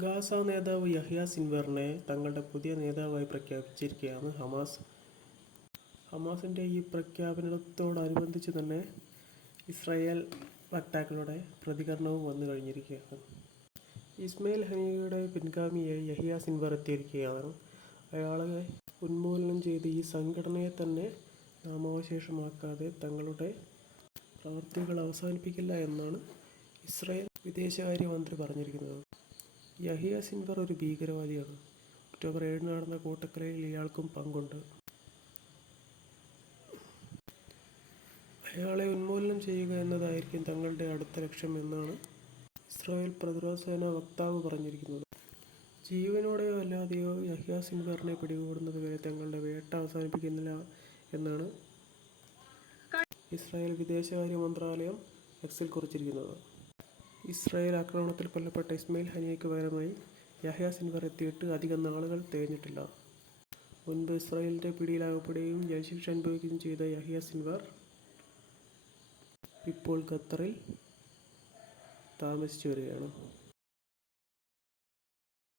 Gaza നേതാവ് യഹ്യ സിൻവറിനെ തങ്ങളുടെ പുതിയ നേതാവായി പ്രഖ്യാപിച്ചിരിക്കുകയാണ് ഹമാസ്. ഹമാസിന്റെ ഈ പ്രഖ്യാപനത്തോടനുബന്ധിച്ച് തന്നെ ഇസ്രായേൽ വക്താക്കളുടെ പ്രതികരണവും വന്നു കഴിഞ്ഞിരിക്കുകയാണ്. ഇസ്മയിൽ ഹനിയയുടെ പിൻഗാമിയായി യഹിയ സിൻവർ എത്തിയിരിക്കുകയാണ്. അയാളെ ഉന്മൂലനം ചെയ്ത് ഈ സംഘടനയെ തന്നെ നാമാവശേഷമാക്കാതെ തങ്ങളുടെ പ്രവർത്തികൾ അവസാനിപ്പിക്കില്ല എന്നാണ് ഇസ്രായേൽ വിദേശകാര്യമന്ത്രി പറഞ്ഞിരിക്കുന്നത്. യഹിയ സിൻവർ ഒരു ഭീകരവാദിയാണ്. ഒക്ടോബർ ഏഴിന് നടന്ന കൂട്ടക്കലയിൽ ഇയാൾക്കും പങ്കുണ്ട്. അയാളെ ഉന്മൂലനം ചെയ്യുക എന്നതായിരിക്കും തങ്ങളുടെ അടുത്ത ലക്ഷ്യം എന്നാണ് ഇസ്രായേൽ പ്രതിരോധ സേന വക്താവ് പറഞ്ഞിരിക്കുന്നത്. ജീവനോടെയോ അല്ലാതെയോ യഹ്യ സിൻവറിനെ പിടികൂടുന്നത് വരെ തങ്ങളുടെ വേട്ട അവസാനിപ്പിക്കുന്നില്ല എന്നാണ് ഇസ്രായേൽ വിദേശകാര്യ മന്ത്രാലയം എക്സിൽ കുറിച്ചിരിക്കുന്നത്. ഇസ്രായേൽ ആക്രമണത്തിൽ കൊല്ലപ്പെട്ട ഇസ്മയിൽ ഹനിയയ്ക്ക് പകരമായി യഹ്യ സിൻവർ എത്തിയിട്ട് അധികം നാളുകൾ തേഞ്ഞിട്ടില്ല മുൻപ് ഇസ്രായേലിന്റെ പിടിയിലാകപ്പെടുകയും ജയശിക്ഷ അനുഭവിക്കുകയും ചെയ്ത യഹ്യ സിൻവർ ഇപ്പോൾ ഖത്തറിൽ താമസിച്ചു വരികയാണ്.